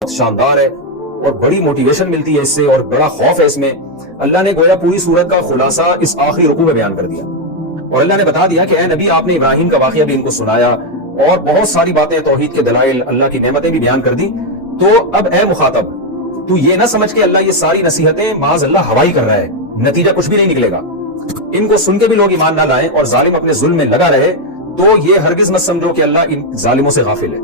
شاندار ہے اور بڑی موٹیویشن ملتی ہے اس سے اور بڑا خوف ہے اس میں. اللہ نے گویا پوری سورت کا خلاصہ اس آخری رکوع میں بیان کر دیا اور اللہ نے بتا دیا کہ اے نبی آپ نے ابراہیم کا واقعہ بھی ان کو سنایا اور بہت ساری باتیں توحید کے دلائل اللہ کی نعمتیں بھی بیان کر دی. تو اب اے مخاطب تو یہ نہ سمجھ کے اللہ یہ ساری نصیحتیں معاذ اللہ ہوائی کر رہا ہے, نتیجہ کچھ بھی نہیں نکلے گا. ان کو سن کے بھی لوگ ایمان نہ لائیں اور ظالم اپنے ظلم میں لگا رہے تو یہ ہرگز مت سمجھو کہ اللہ ان ظالموں سے غافل ہے,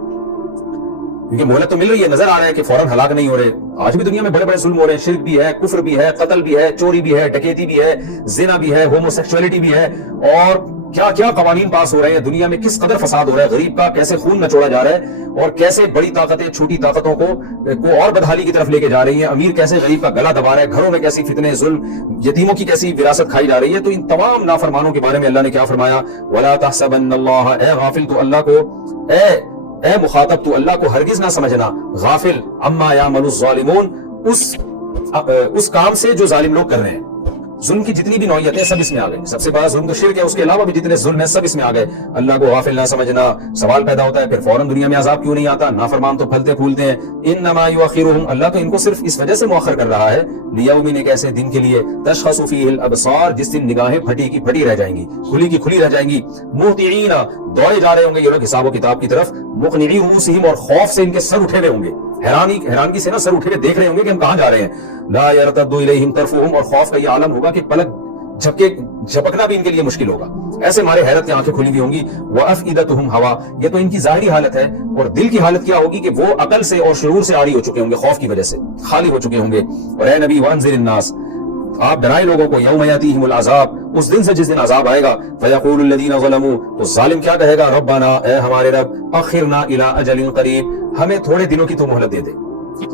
کیونکہ مہلت تو مل رہی ہے, نظر آ رہا ہے کہ فوراً ہلاک نہیں ہو رہے. آج بھی دنیا میں بڑے بڑے ظلم ہو رہے ہیں, شرک بھی ہے, کفر بھی ہے, قتل بھی ہے, چوری بھی ہے, ڈکیتی بھی ہے, زنا بھی ہے, ہومو سیکسولیٹی بھی ہے, اور کیا کیا قوانین پاس ہو رہے ہیں دنیا میں, کس قدر فساد ہو رہا ہے, غریب کا کیسے خون نچوڑا جا رہا ہے اور کیسے بڑی طاقتیں چھوٹی طاقتوں کو اور بدحالی کی طرف لے کے جا رہی ہیں, امیر کیسے غریب کا گلا دبا رہا ہے, گھروں میں کیسی فتنے ظلم, یتیموں کی کیسی وراثت کھائی جا رہی ہے. تو ان تمام نافرمانوں کے بارے میں اللہ نے کیا فرمایا, وَلَا تَحْسَبَنَّ اللَّهَ, اے غافل تو اللہ کو, اے مخاطب تو اللہ کو ہرگز نہ سمجھنا غافل, اما یعمل الظالمون, اس کام سے جو ظالم لوگ کر رہے ہیں. ظلم کی جتنی بھی نوعیتیں سب اس میں آ گئی, سب سے بڑا ظلم تو شرک ہے, اس کے علاوہ بھی جتنے ظلم ہیں سب اس میں آ گئے. اللہ کو غافل نہ سمجھنا. سوال پیدا ہوتا ہے پھر فوراً دنیا میں عذاب کیوں نہیں آتا, نافرمان تو پھلتے پھولتے ہیں. انما یؤخرہم, اللہ تو ان کو صرف اس وجہ سے مؤخر کر رہا ہے, لیوم, ایک ایسے دن کے لیے, تشخص فیہ الابصار, جس دن نگاہیں پھٹی کی پھٹی رہ جائیں گی, کھلی کی کھلی رہ جائیں گی. مہطعین, دوڑے جا رہے ہوں گے یہ لوگ حساب و کتاب کی طرف, مقنعی رؤوسہم, اور خوف سے ان کے سر اٹھے ہوئے ہوں گے, حیرانگی سے نا سر اٹھے ہوئے دیکھ رہے ہوں گے کہ ہم کہاں جا رہے ہیں. لا یرتد الیہم طرفہم, اور خوف کا یہ عالم ہوگا کہ پلک جھپکنا بھی ان کے لیے مشکل ہوگا, ایسے مارے حیرت کی آنکھیں کھلی ہوئی ہوں گی. وَأَفْئِدَتُهُمْ هَوَىٰ, یہ تو ان کی ظاہری حالت ہے, اور دل کی حالت کیا ہوگی کہ وہ عقل سے اور شعور سے عاری ہو چکے ہوں گے, خوف کی وجہ سے خالی ہو چکے ہوں گے. اور اے نبی وَأَنذِرِ النَّاسَ, آپ ڈرائیں لوگوں کو, یوم یاتیہم العذاب, اس دن سے جس دن عذاب آئے گا. فَيَقُولُ الَّذِينَ ظَلَمُوا, تو ظالم کیا کہے گا, رَبَّنَا, اے ہمارے رب, أَخِّرْنَا إِلَىٰ أَجَلٍ قَرِيبٍ, ہمیں تھوڑے دنوں کی تو مہلت دے دے.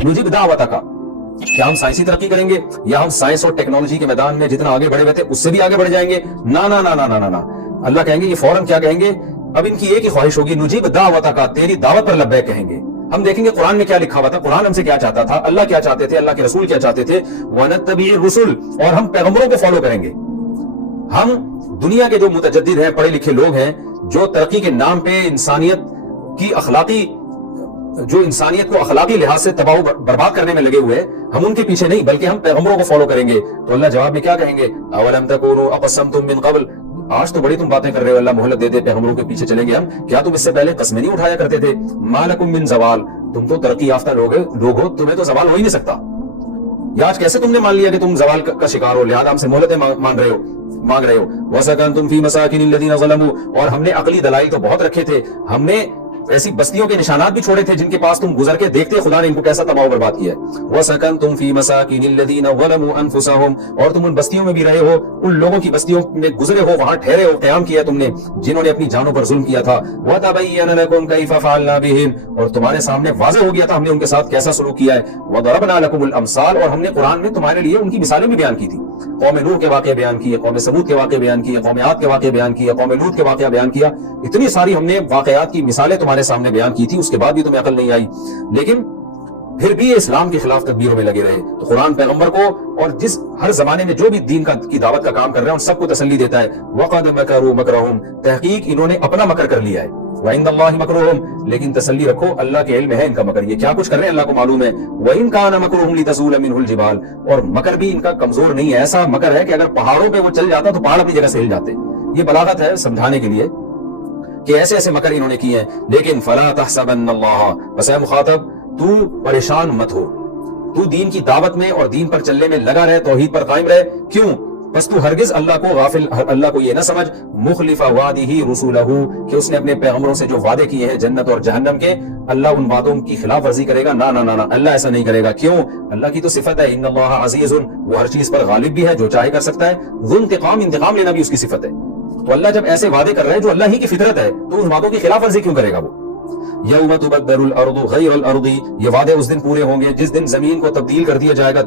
نُجِبْ دَعْوَتَكَ, کیا ہم سائنسی ترقی کریں گے یا ہم سائنس اور ٹیکنالوجی کے میدان میں جتنا آگے بڑھے ہوئے تھے اس سے بھی آگے بڑھ جائیں گے؟ نا نا نا نا نا نا. اللہ کہیں گے, یہ فوراً کیا کہیں گے, اب ان کی ایک ہی خواہش ہوگی, نجیب دعوتک, تیری دعوت پر لبیک کہیں گے. ہم دیکھیں گے قرآن میں کیا لکھا ہوا تھا, قرآن ہم سے کیا چاہتا تھا, اللہ کیا چاہتے تھے, اللہ کے رسول کیا چاہتے تھے. وَنَتَّبِعِ الرُّسُلَ, اور ہم پیغمبروں کو فالو کریں گے. ہم دنیا کے جو متجدد ہیں, پڑھے لکھے لوگ ہیں, جو ترقی کے نام پہ انسانیت کو اخلاقی لحاظ سے تباہ و برباد کرنے میں لگے ہوئے ہیں, ہم ان کے پیچھے نہیں بلکہ ہم پیغمبروں کو فالو کریں گے. تو اللہ جواب میں کیا کہیں گے, اولم تکونوا اقسمتم من قبل, آج تو بڑی تم باتیں کر رہے ہو, اللہ مہلت دے دے, پیغمبروں کے پیچھے چلیں گے ہم, کیا تم اس سے پہلے قسمیں نہیں اٹھایا کرتے تھے. ما لکم من زوال, تم تو ترقی یافتہ لوگ ہو, تمہیں تو زوال ہو ہی نہیں سکتا. یا آج کیسے تم نے مان لیا کہ تم زوال کا شکار ہو, لہذا ہم سے مہلتیں مانگ رہے ہو. وَسَكَنْتُمْ فِي مَسَاكِنِ الَّذِينَ ظَلَمُوا, اور ہم نے عقلی دلائل تو بہت رکھے تھے, ہم نے ایسی بستیوں کے نشانات بھی چھوڑے تھے جن کے پاس تم گزر کے دیکھتے خدا نے ان کو کیسا تباہ و برباد کیا ہے. وَسَكَنْتُمْ فِي مَسَاكِنِ الَّذِينَ ظَلَمُوا أَنفُسَهُمْ, اور تم ان بستیوں میں بھی رہے ہو, ان لوگوں کی بستیوں میں گزرے ہو, وہاں ٹھہرے ہو, قیام کیا تم نے, جنہوں نے اپنی جانوں پر ظلم کیا تھا. وَتَبَيَّنَ لَكُمْ كَيْفَ فَعَلْنَا بِهِمْ, اور تمہارے سامنے واضح ہو گیا تھا ہم نے ان کے ساتھ کیسا سلوک کیا ہے. وَضَرَبْنَا لَكُمُ الْأَمْثَالَ, اور ہم نے قرآن میں تمہارے لیے ان کی مثالیں بھی بیان کی تھی. قوم نوح کے واقعے بیان کیے, قوم سمود کے واقعے بیان کیے, قوم عاد کے واقعے بیان کیے, قوم لوط کے واقعہ بیان کیا. اتنی ساری ہم نے واقعات کی مثالیں تمہارے سامنے بیان کی تھی, اس کے بعد بھی تمہیں عقل نہیں آئی, لیکن پھر بھی اسلام کے خلاف تدبیروں میں لگے رہے. تو قرآن پیغمبر کو اور جس ہر زمانے میں جو بھی دین کی دعوت کا کام کر رہے ہیں ان سب کو تسلی دیتا ہے. وَقَدْ مَكَرُوا مَكْرَهُمْ, تحقیق انہوں نے اپنا مکر کر لیا ہے. وَعِنْدَ اللَّهِ مَكْرُهُمْ, لیکن تسلی رکھو اللہ کے علم ہے ان کا مکر, یہ کیا کچھ کر رہے ہیں اللہ کو معلوم ہے. وَإِنْ كَانَ مَكْرُهُمْ لِتَزُولَ مِنْهُ الْجِبَالُ, اور مکر بھی ان کا کمزور نہیں ہے, ایسا مکر ہے کہ اگر پہاڑوں پہ وہ چل جاتا تو پہاڑ اپنی جگہ سے ہل جاتے. یہ بلاغت ہے سمجھانے کے لیے کہ ایسے ایسے مکر انہوں نے کیے ہیں. لیکن فَلَا تَحْسَبَنَّ اللَّهَ, بس اے مخاطب تو پریشان مت ہو, تو دین کی دعوت میں اور دین پر چلنے میں لگا رہے, توحید پر قائم رہے. کیوں, بس تو ہرگز اللہ کو غافل, اللہ کو یہ نہ سمجھ, مخلف وعدہ رسولہ, کہ اس نے اپنے پیغمبروں سے جو وعدے کیے ہیں جنت اور جہنم کے, اللہ ان وعدوں کی خلاف ورزی کرے گا؟ نا نا نا نا, اللہ ایسا نہیں کرے گا. کیوں, اللہ کی تو صفت ہے, ان اللہ عزیز, وہ ہر چیز پر غالب بھی ہے, جو چاہے کر سکتا ہے. ذو انتقام, انتقام لینا بھی اس کی صفت ہے. تو اللہ جب ایسے وعدے کر رہے ہیں جو اللہ ہی کی فطرت ہے, تو ان وعدوں کی خلاف ورزی کیوں کرے گا وہ؟ یوم تبدل الارض غیر الارض, یہ وعدے اس دن پورے ہوں گے جس دن زمین کو تبدیل کر دیا جائے گا